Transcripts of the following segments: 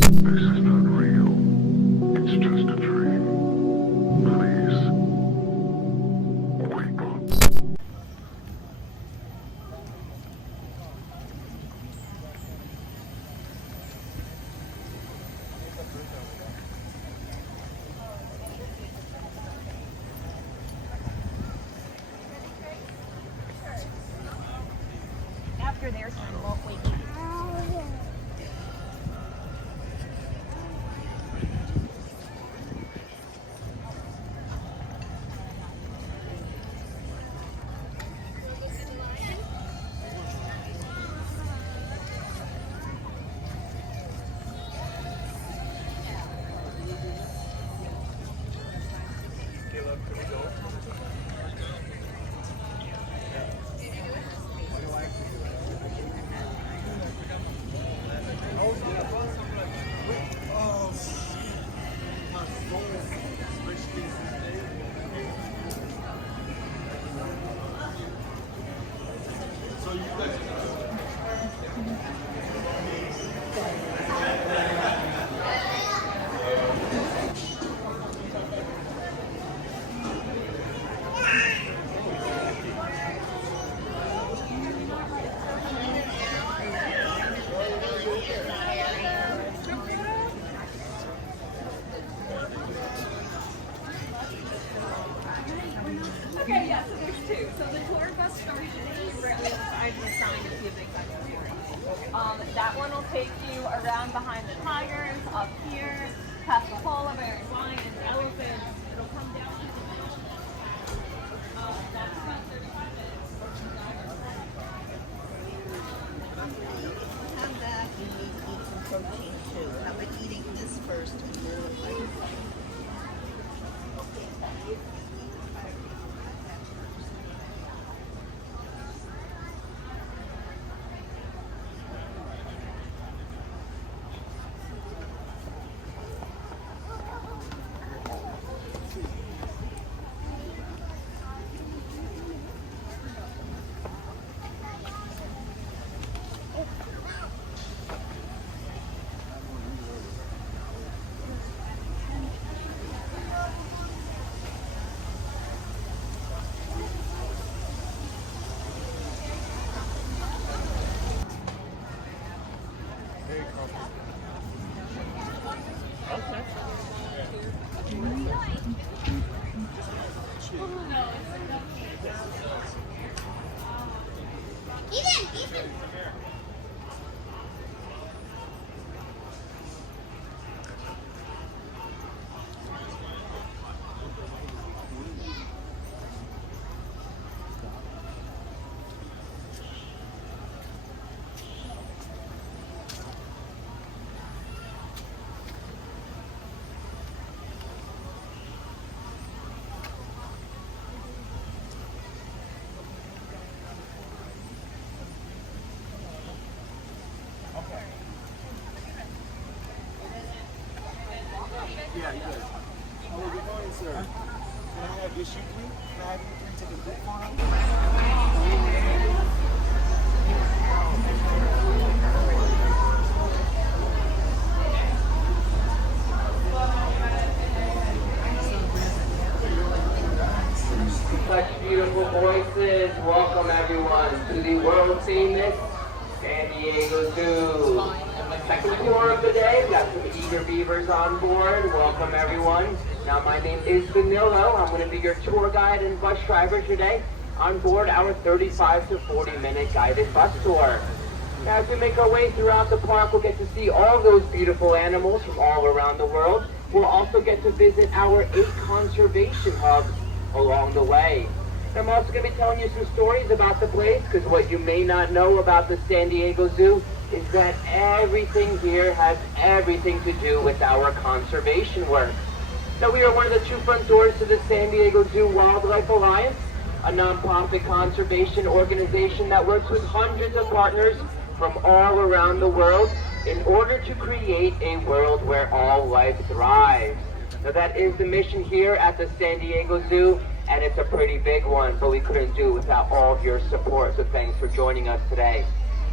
This is not real. It's just a dream. Please, wake up. After their time, won't wake you. Okay, yeah, so there's two. So the tour bus started today. I've assigned a few big buses for it. That one will take you around behind the tigers, up here, past the polar bears, lions, elephants. It'll come down. That's about 35 minutes. Come back, you need to eat some protein too. I've been eating this first and then like Yeah, you guys. Oh, good morning, sir. Can I have your shoe, please? Can I have you three take a book for him? Such beautiful voices. Welcome everyone to the world famous San Diego Zoo. Second tour of the day. We got some eager beavers on board. Welcome everyone. Now my name is Danilo. I'm going to be your tour guide and bus driver today on board our 35 to 40 minute guided bus tour. Now as we make our way throughout the park, we'll get to see all those beautiful animals from all around the world. We'll also get to visit our 8 conservation hubs along the way. I'm also going to be telling you some stories about the place, because what you may not know about the San Diego Zoo is that everything here has everything to do with our conservation work. Now we are one of the 2 front doors to the San Diego Zoo Wildlife Alliance, a non-profit conservation organization that works with hundreds of partners from all around the world in order to create a world where all life thrives. Now that is the mission here at the San Diego Zoo, and it's a pretty big one, but we couldn't do it without all of your support, so thanks for joining us today.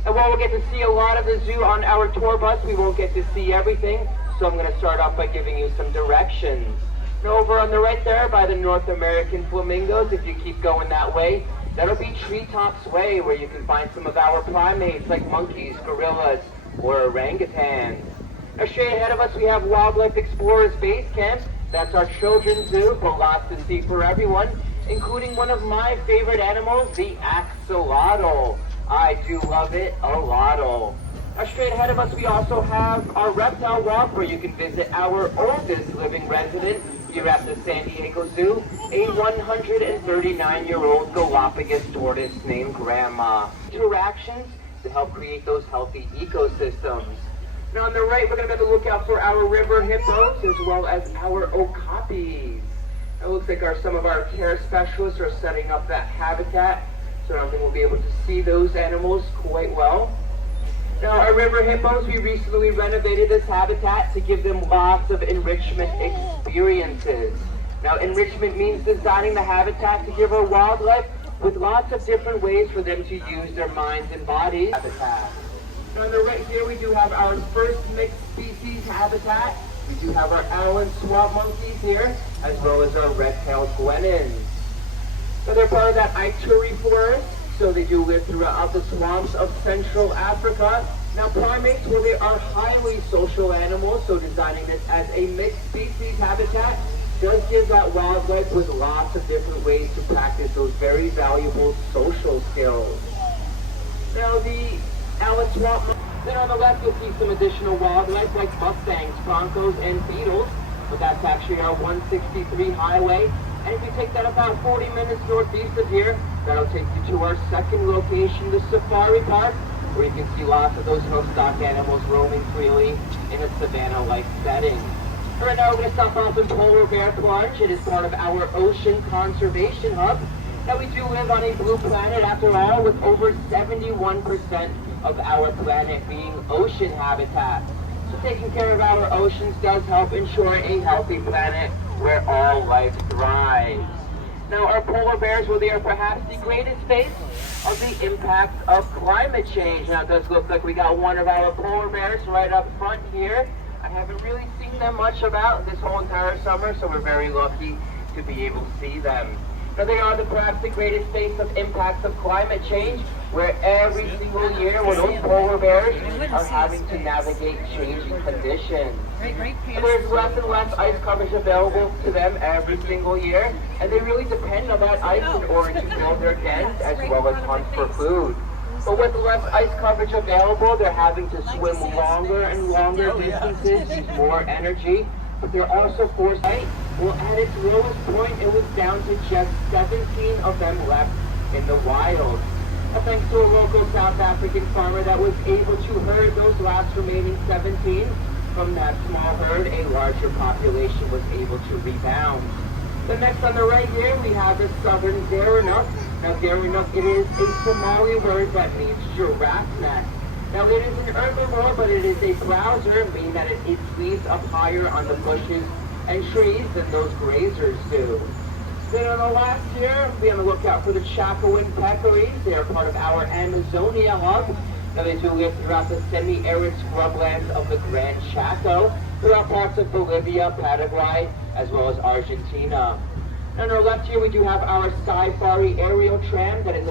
And while we'll get to see a lot of the zoo on our tour bus, we won't get to see everything. So I'm going to start off by giving you some directions. And over on the right there by the North American flamingos, if you keep going that way, that'll be Treetops Way, where you can find some of our primates like monkeys, gorillas, or orangutans. Now straight ahead of us we have Wildlife Explorers Base Camp. That's our children's zoo, but lots to see for everyone, including one of my favorite animals, the axolotl. I do love it a lot. Now straight ahead of us we also have our reptile walk, where you can visit our oldest living resident here at the San Diego Zoo, a 139-year-old Galapagos tortoise named Grandma. Interactions to help create those healthy ecosystems. Now on the right we're going to be able to look out for our river hippos as well as our okapis. It looks like some of our care specialists are setting up that habitat, so I don't think we'll be able to see those animals quite well. Now our river hippos, we recently renovated this habitat to give them lots of enrichment experiences. Now enrichment means designing the habitat to give our wildlife with lots of different ways for them to use their minds and bodies. Habitat. Now on the right here we do have our first mixed species habitat. We do have our Allen swamp monkeys here, as well as our red-tailed guenons. So they're part of that Ituri forest, so they do live throughout the swamps of Central Africa. Now primates, well, they are highly social animals, so designing this as a mixed species habitat does give that wildlife with lots of different ways to practice those very valuable social skills. Now the Allen swamp. Then on the left you'll see some additional wildlife like mustangs, broncos, and beetles, but that's actually our 163 highway. And if you take that about 40 minutes northeast of here, that'll take you to our second location, the Safari Park, where you can see lots of those hoofstock animals roaming freely in a savanna-like setting. Right now we're going to stop off in Polar Bear Plunge. It is part of our Ocean Conservation Hub. Now we do live on a blue planet after all, with over 71% of our planet being ocean habitat. So taking care of our oceans does help ensure a healthy planet where all life thrives. Now our polar bears, well, they are perhaps the greatest face of the impact of climate change. Now it does look like we got one of our polar bears right up front here. I haven't really seen them much about this whole entire summer, so we're very lucky to be able to see them. Now they are perhaps the greatest face of impacts of climate change, where every single year when those polar bears are having to navigate changing conditions. And there's less and less ice coverage available to them every single year, and they really depend on that ice in order to build their dens as well as hunt for food. But with less ice coverage available, they're having to swim longer and longer distances, use more energy. But they're also forced, right? Well, at its lowest point, it was down to just 17 of them left in the wild. Thanks to a local South African farmer that was able to herd those last remaining 17. From that small herd, a larger population was able to rebound. The next on the right here, we have the southern Gerenuk. Now Gerenuk, it is a Somali word that means giraffe neck. Now it is an herbivore, but it is a browser, meaning that it sleeps up higher on the bushes and trees than those grazers do. Then on the last here, be on the lookout for the Chacoan peccaries. They are part of our Amazonia hub. Now they do live throughout the semi-arid scrublands of the Gran Chaco, throughout parts of Bolivia, Paraguay, as well as Argentina. And on our left here, we do have our Safari aerial tram that is.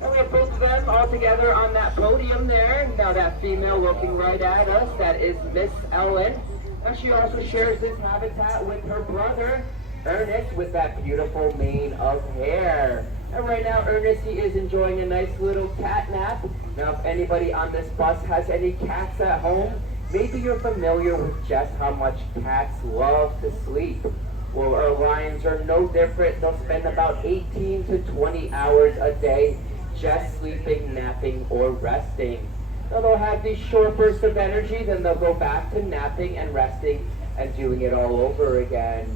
And we have both of them all together on that podium there. Now that female looking right at us, that is Miss Ellen. And she also shares this habitat with her brother, Ernest, with that beautiful mane of hair. And right now, Ernest, he is enjoying a nice little cat nap. Now, if anybody on this bus has any cats at home, maybe you're familiar with just how much cats love to sleep. Well, our lions are no different. They'll spend about 18 to 20 hours a day just sleeping, napping, or resting. Now they'll have these short bursts of energy, then they'll go back to napping and resting and doing it all over again.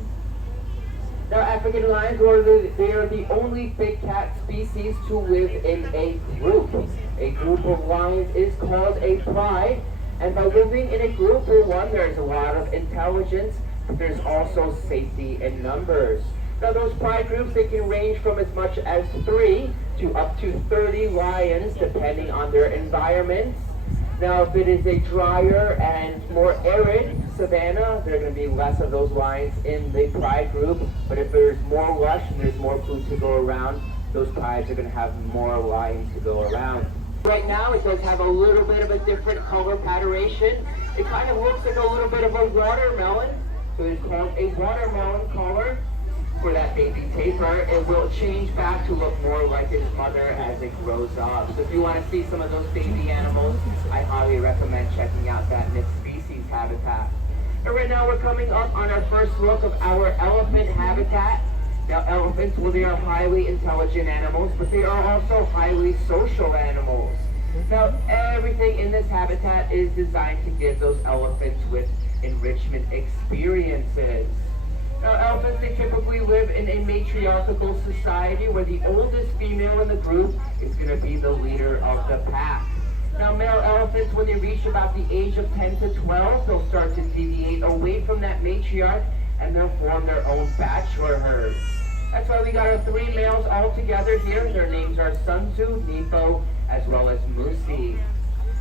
Now African lions, they are the only big cat species to live in a group. A group of lions is called a pride, and by living in a group, for one, there's a lot of intelligence, but there's also safety in numbers. Now those pride groups, they can range from as much as 3 to up to 30 lions depending on their environments. Now if it is a drier and more arid savanna, there are going to be less of those lions in the pride group. But if there's more lush and there's more food to go around, those prides are going to have more lions to go around. Right now it does have a little bit of a different color patternation. It kind of looks like a little bit of a watermelon. So it's called a watermelon color. For that baby tapir, it will change back to look more like its mother as it grows up. So if you want to see some of those baby animals, I highly recommend checking out that mixed species habitat. And right now we're coming up on our first look of our elephant habitat. Now elephants, well, they are highly intelligent animals, but they are also highly social animals. Now everything in this habitat is designed to give those elephants with enrichment experiences. Now, elephants, they typically live in a matriarchal society where the oldest female in the group is going to be the leader of the pack. Now, male elephants, when they reach about the age of 10 to 12, they'll start to deviate away from that matriarch and they'll form their own bachelor herd. That's why we got our 3 males all together here. Their names are Sun Tzu, Nepo, as well as Musi.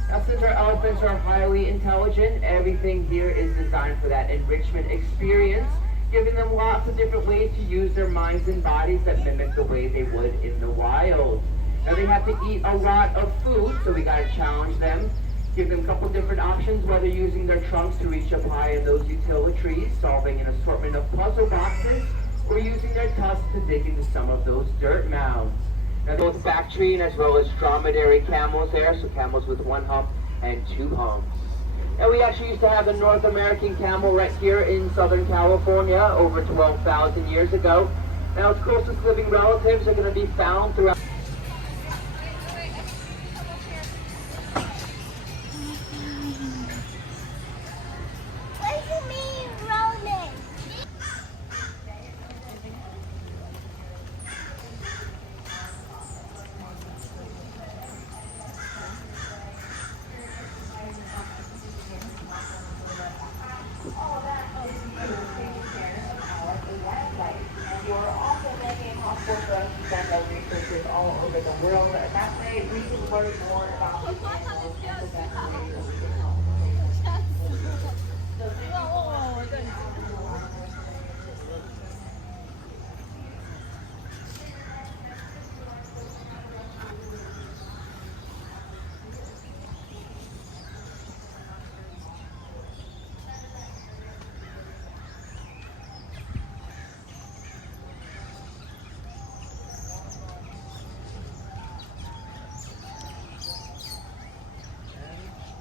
Now, since our elephants are highly intelligent, everything here is designed for that enrichment experience, giving them lots of different ways to use their minds and bodies that mimic the way they would in the wild. Now they have to eat a lot of food, so we got to challenge them. Give them a couple different options, whether using their trunks to reach up high in those utilitarians, solving an assortment of puzzle boxes, or using their tusks to dig into some of those dirt mounds. Now both Bactrian as well as dromedary camels there, so camels with 1 hump and 2 humps. And we actually used to have the North American camel right here in Southern California over 12,000 years ago. Now its closest living relatives are going to be found throughout. What do you mean rolling? Researchers all over the world. That way we can learn more about the animals and the best ways that we can help.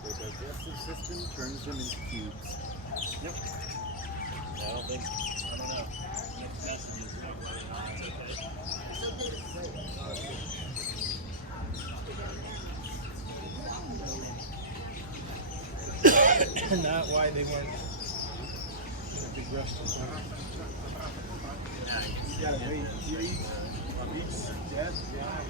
The digestive system turns them into cubes. Yep. I don't know. Next message is okay. Not why they weren't in a big restaurant. You gotta wait. You eat beets, dead. Yeah.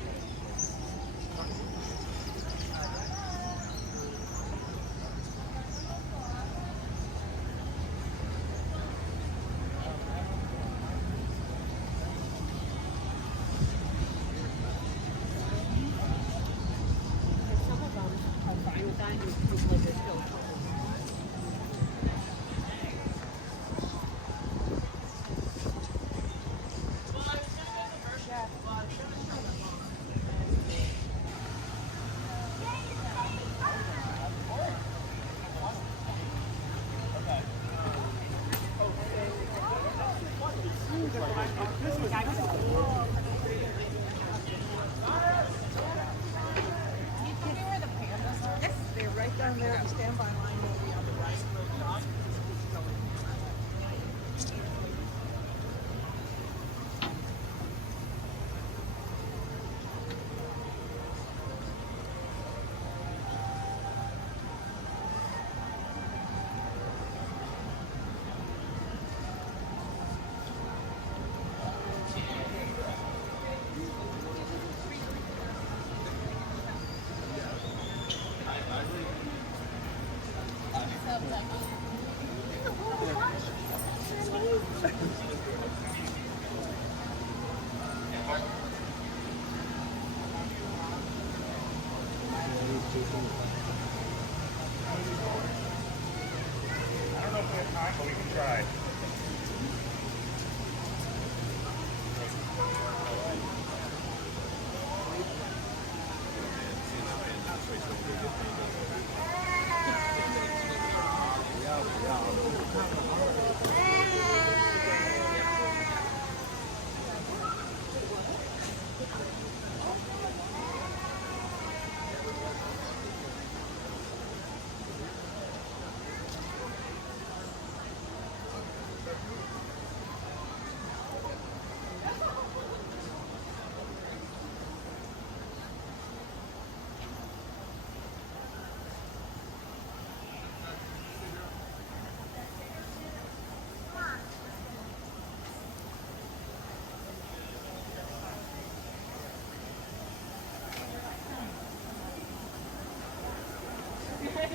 try.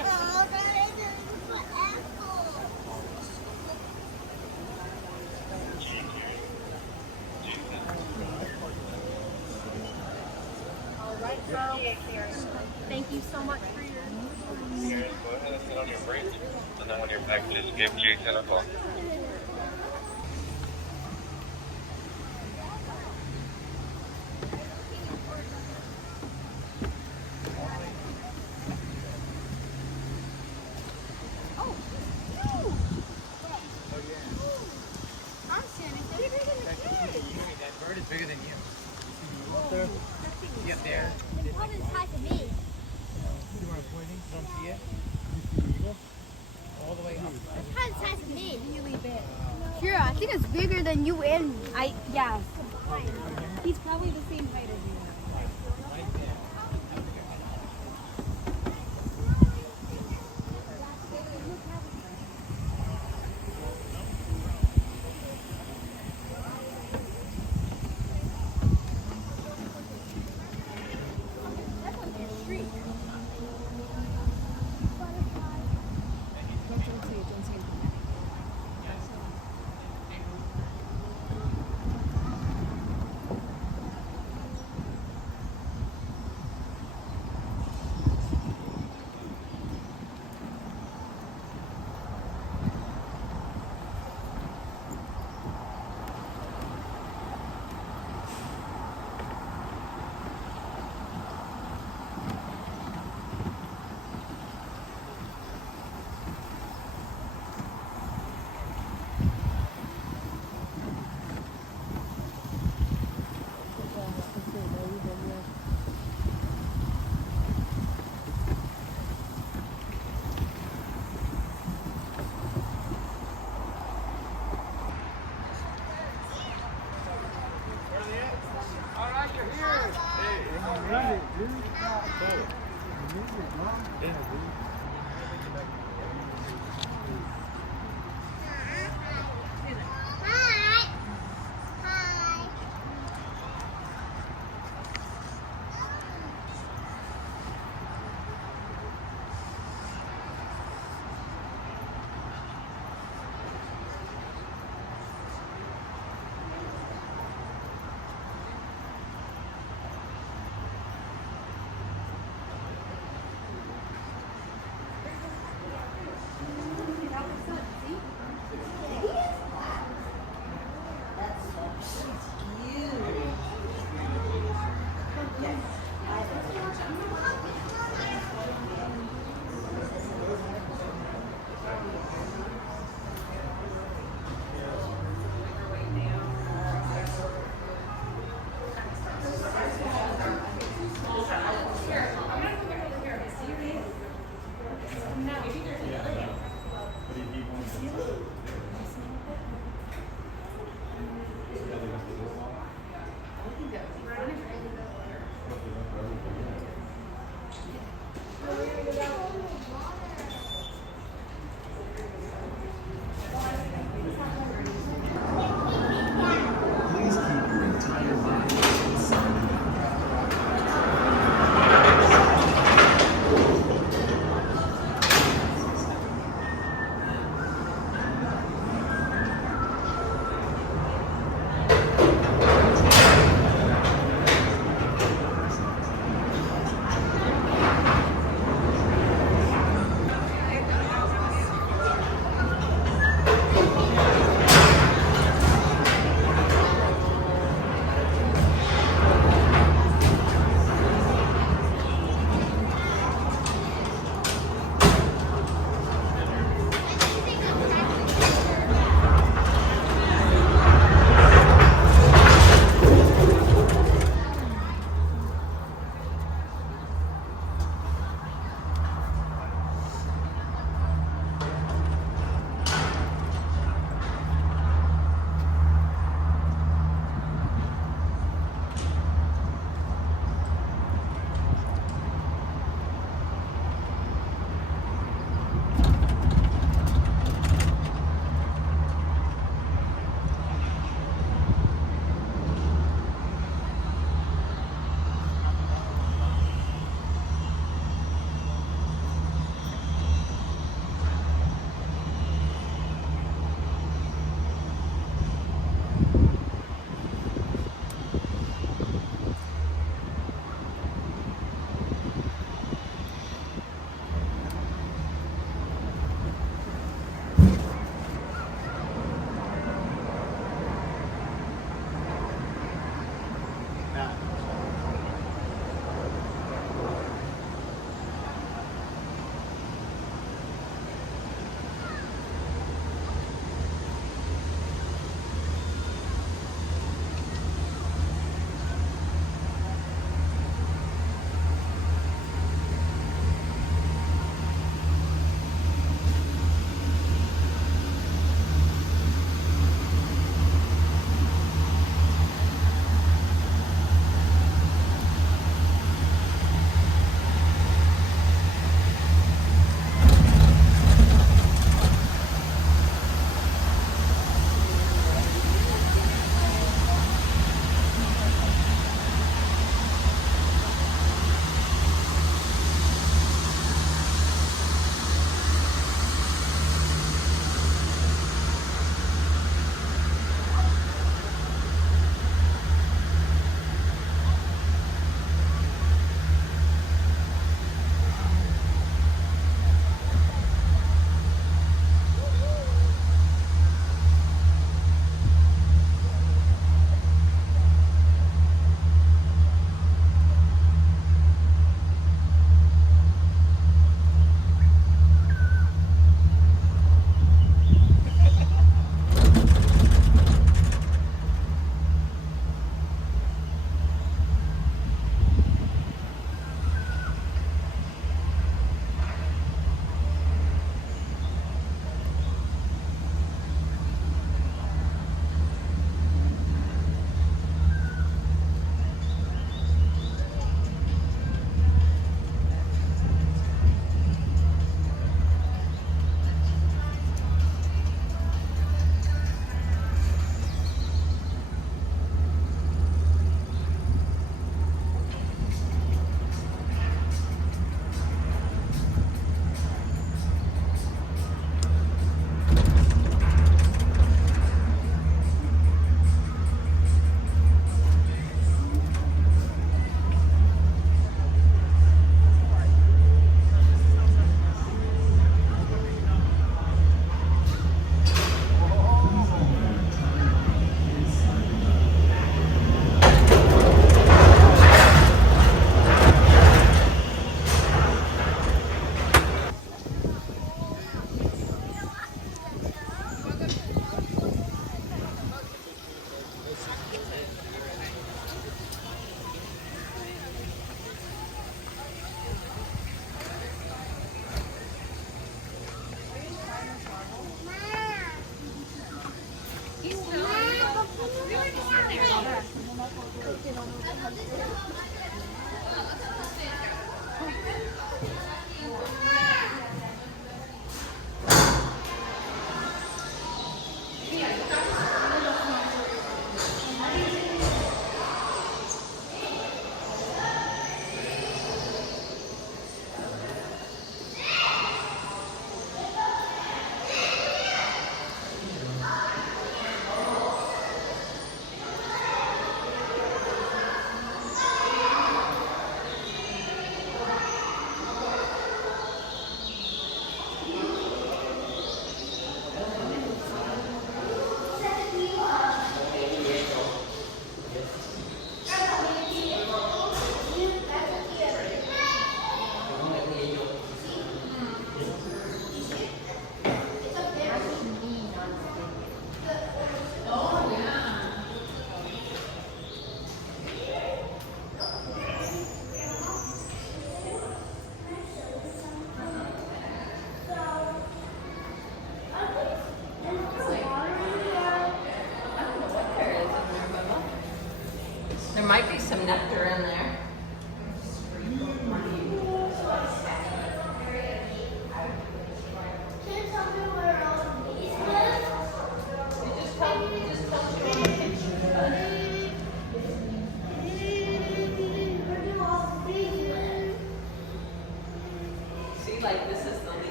Oh, that is for apples. All right, so thank you so much for your. Go ahead and sit on your break, and then when you're back, just give Jason a call. I'm standing bigger than That bird is bigger than you. Get there. It's probably the size of me. See where I'm pointing? You don't see it? You see the eagle? All the way up. It's probably the size of me. Really big. Sure, I think it's bigger than you and me. Yeah. He's probably the same height as you. Right there.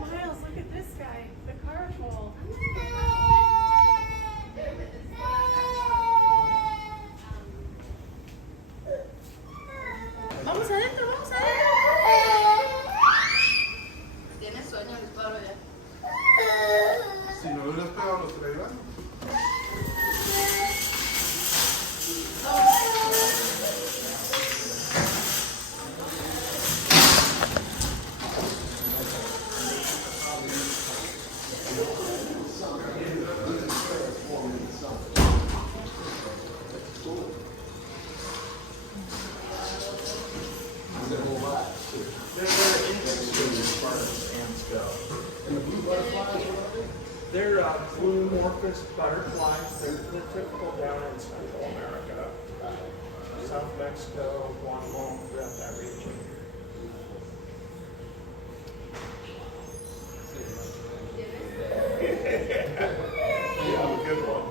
Miles, look at this guy, the car hole. Vamos adentro, vamos adentro. ¿Tienes sueño, Luis Pablo, ya? Si no hubieras pegado los trailers. They're blue morphous butterflies. They're typical down in Central America, South Mexico, Guatemala, that region. You have a good one.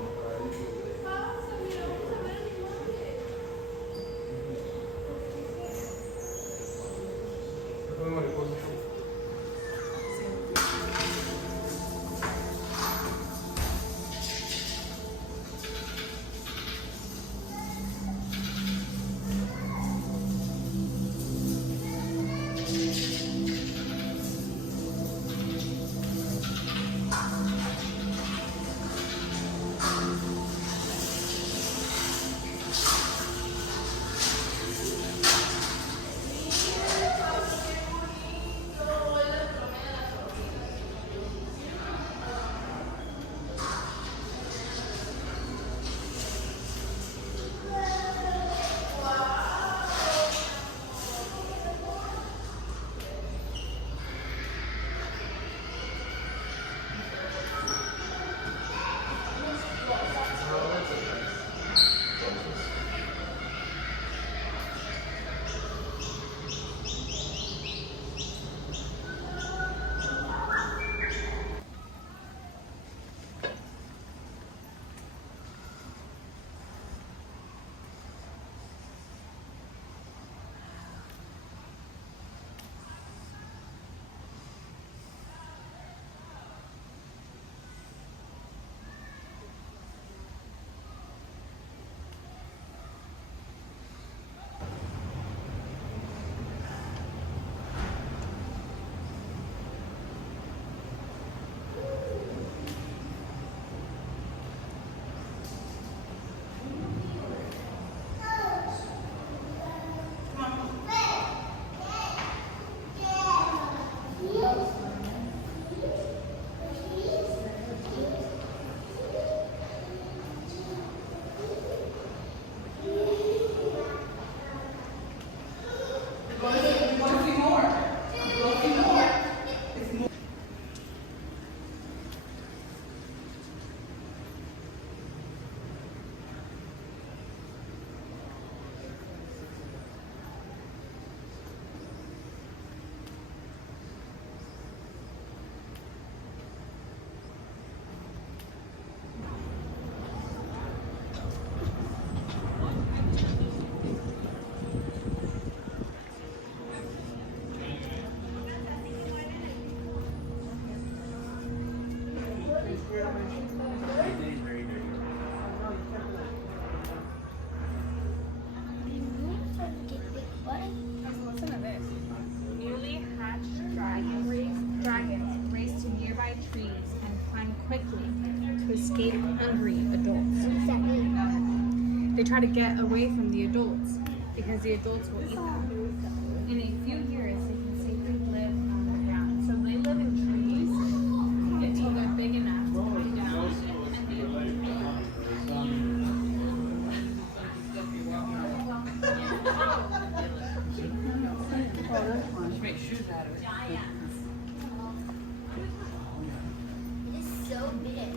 try to get away from the adults because the adults will eat them. In a few years, they can safely live on the ground. So they live in trees until they're big enough to come down and be able to Make shoes out of it. It is so big.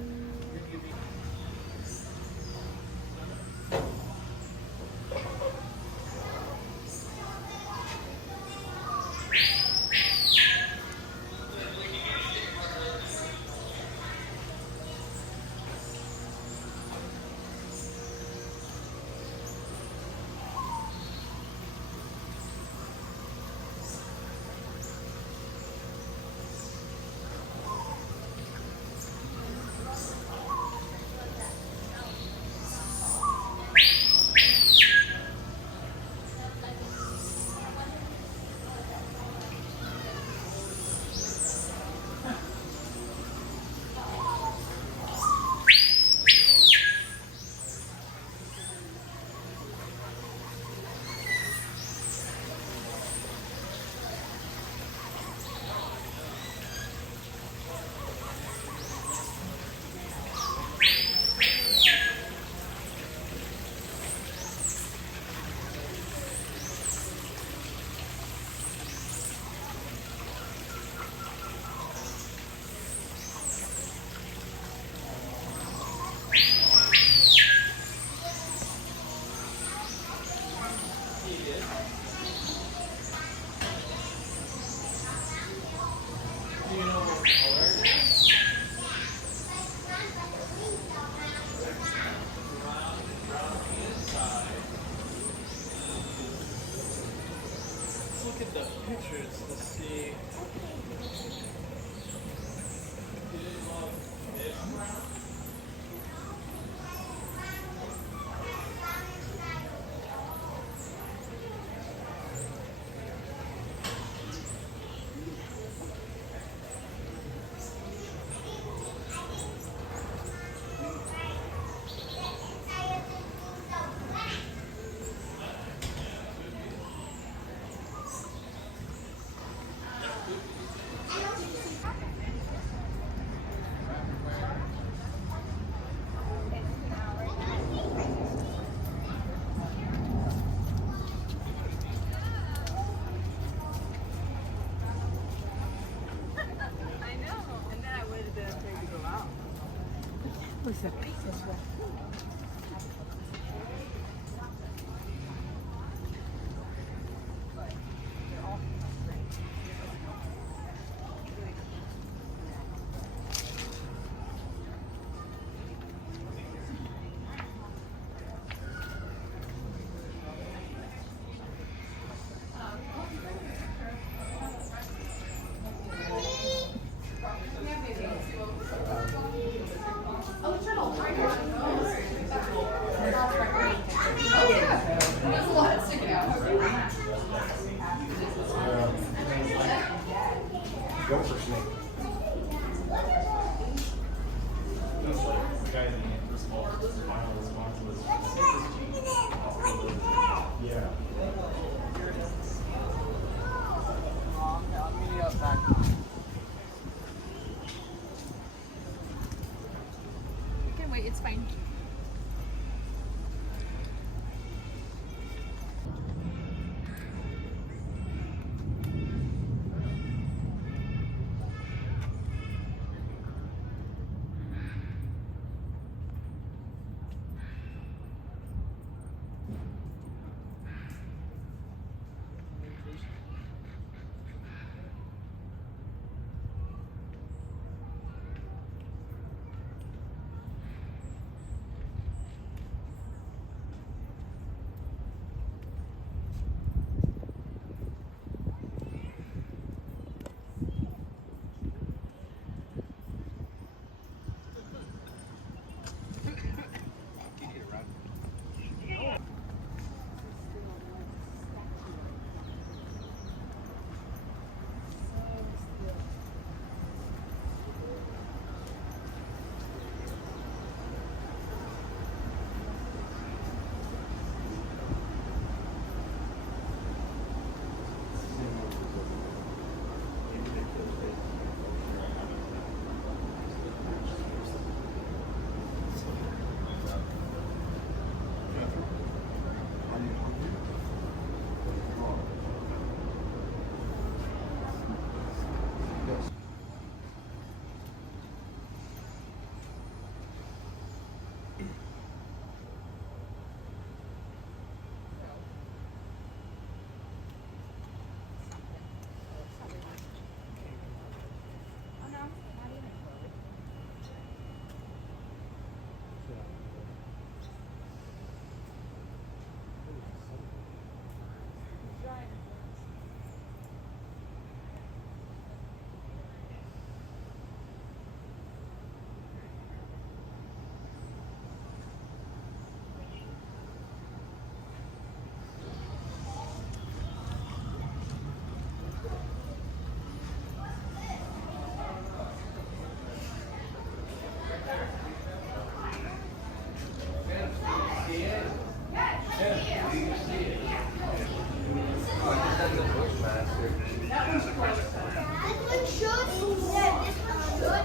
Look at the pictures to see. Go for snake. Yeah. I'll meet you up back. You can wait, it's fine.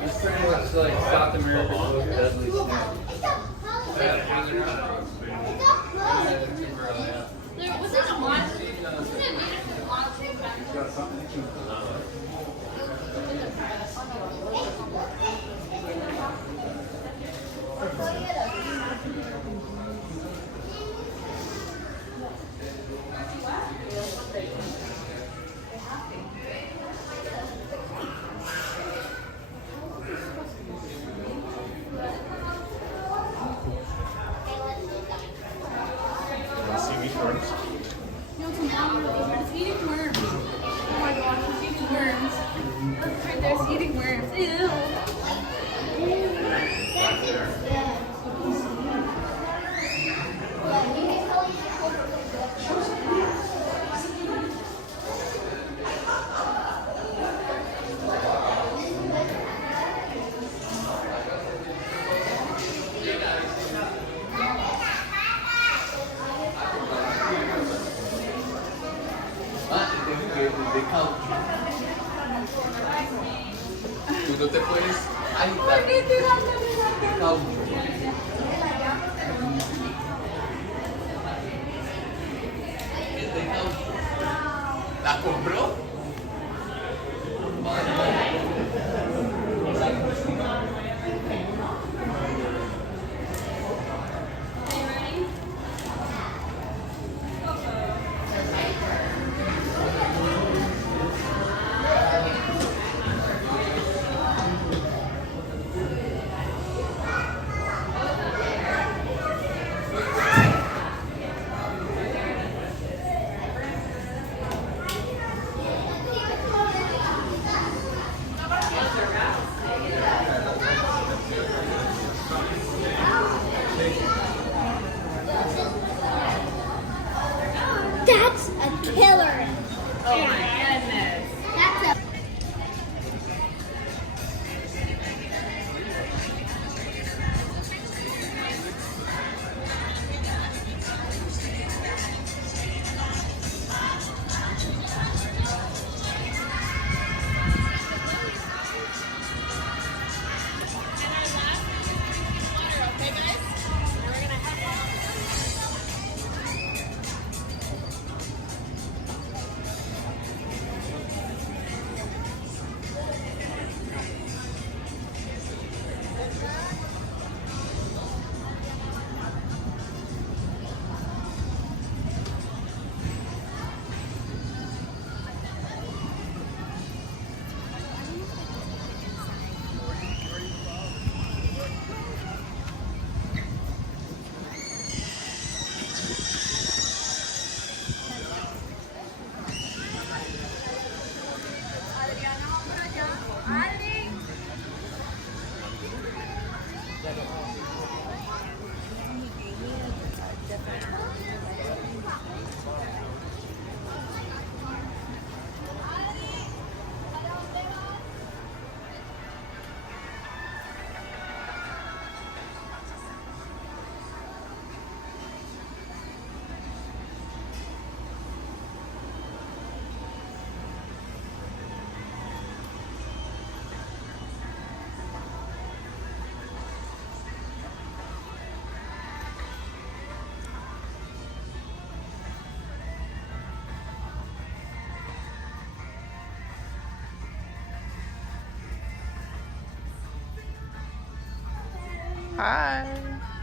It's pretty much like South America's most deadly snake. Seaweed worms. It's eating worms. Oh my gosh, it's eating worms. Look right there, it's eating worms. Ew. Tú no te puedes ayudar de caucho. Es de caucho. ¿La compró? That's a killer. Oh my goodness. That's a Hi.